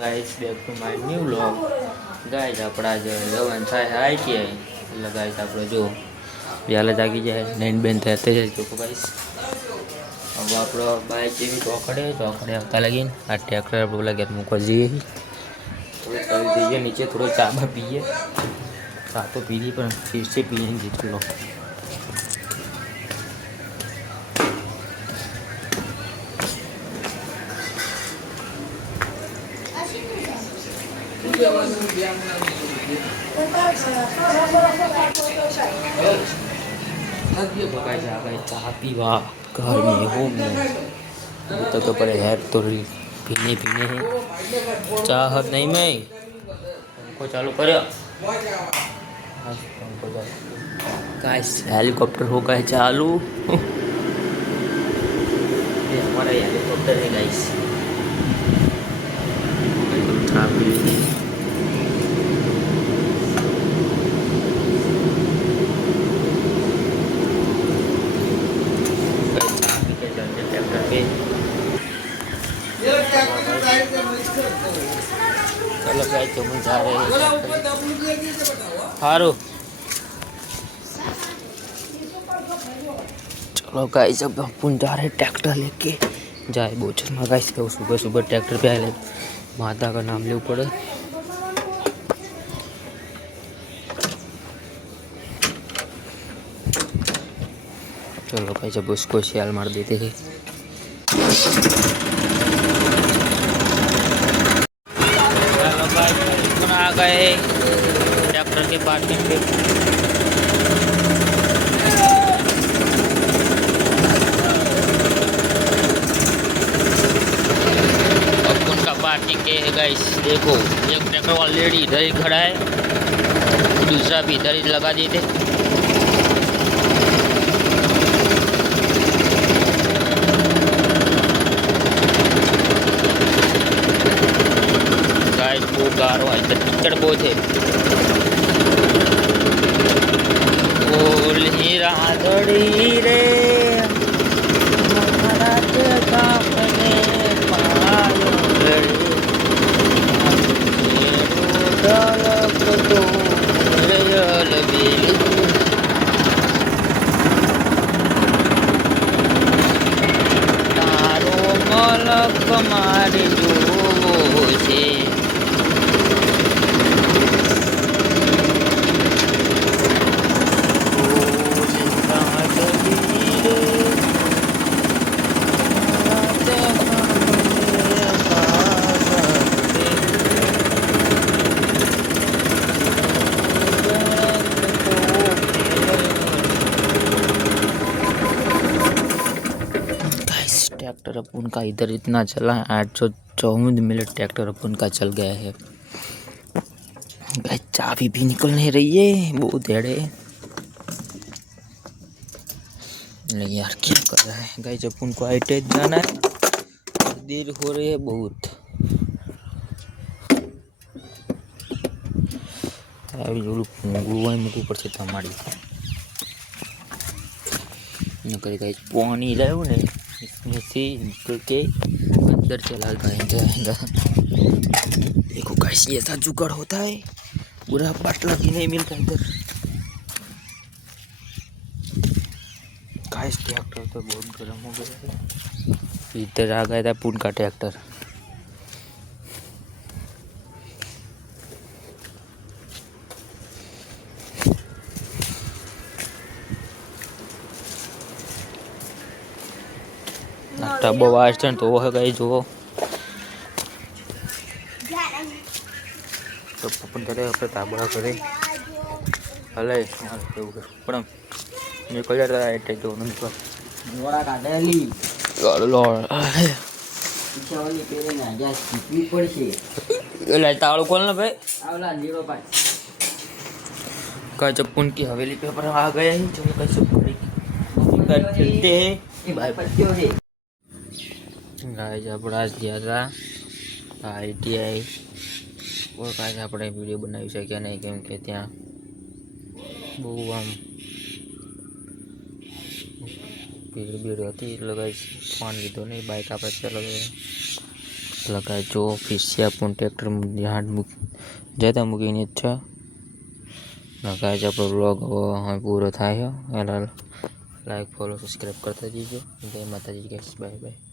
Guys back to my new vlog guys આપણા જે જવાન થાય આઈટીઆઈ એટલે ગાइस આપણે જો પહેલા જાગી જાય નાઈન બેન થયા તે જો ગાइस હવે આપણો બાઈક જેવી ચોકડે આવતા લાગીને આ ટ્રેક્ટર આપણે ઓલા ગેટ મૂકવા જઈએ થોડું ચાલી જઈએ નીચે થોડો ચા પીએ ચા તો પીધી પણ શીર્ષે પીએ જેટલો चाह पीवा घर में होम में तो पड़े है तो पीने पीने हैं चाह नहीं मैं हमको चालू कर गाइस हेलीकॉप्टर हो गए चालू ये हमारा हेलीकॉप्टर है गाइस चाह पी चलो भाई तो हम जा रहे हैं हारो चलो गाइस अब हम जा रहे हैं ट्रैक्टर लेके जाए बोचर में गाइस तो सुबह सुबह ट्रैक्टर पे आए माता का नाम लेવું पड़े चलो भाई जब उसको सियाल मार देते हैं आ गए ट्रैक्टर के पार्किंग पे अब उनका पार्किंग के है गाइस देखो एक ट्रैक्टर ऑलरेडी इधर ही खड़ा है दूसरा भी इधर ही लगा दिए थे गारो है कीचड़ बहुत है बोल ही राधड़ी रे महाराज कापने पायो रे डलक तो रेयल बेली तारो मलक मारे जो से ट्रैक्टर अपन का इधर इतना चला है 814 मिनट ट्रैक्टर अपन का चल गया है चाबी भी निकल नहीं रही है बहुत देड़े नहीं यार क्या कर रहा है गाइस अपन को आईटेज जाना है देर हो रही है बहुत अभी जो गुरुवार में ऊपर से हमारी नकली गाइस पानी लाओ ने इसमें से निकल के अंदर चला जाएगा देखो गाइस ये ऐसा जुगाड़ होता है पूरा बाटला भी नहीं मिलता इधर गाइस ट्रैक्टर तो बहुत गर्म हो गया है इधर आ गया था पुन का ट्रैक्टर टबो वास्टन तो है गई जो तो अपन करे अपने ताबड़ा करे हले पण निकल जाता है टे तो निकल लोड़ा काढेली लोड़ पीछे वाली पेरे में आजा सीपी पड़શે ले ताळो खोल ना भाई आवला लीरो भाई का चप्पन की हवेली पे पर आ गए हैं चलो कैसे चलते हैं भाई पत्तियों है गाइस अपना गया था आईटीआई और काज આપણે વિડિયો બનાવી શક્યા નહીં કેમ કે ત્યાં બહુ આમ ભીડ હતી એટલે ગાઈસ ફોન લીધો નહીં બાઇક આપણે ચલાવી લગાય જો ફિશિયા પણ ટ્રેક્ટર હાથ જતા મૂકીને જ છે લગાય છે આપણો બ્લોગ હવે પૂરો થાય છે. લાઈક ફોલો સબસ્ક્રાઈબ કરતા જઈજો. જય માતાજી ગાઈસ, બાય બાય.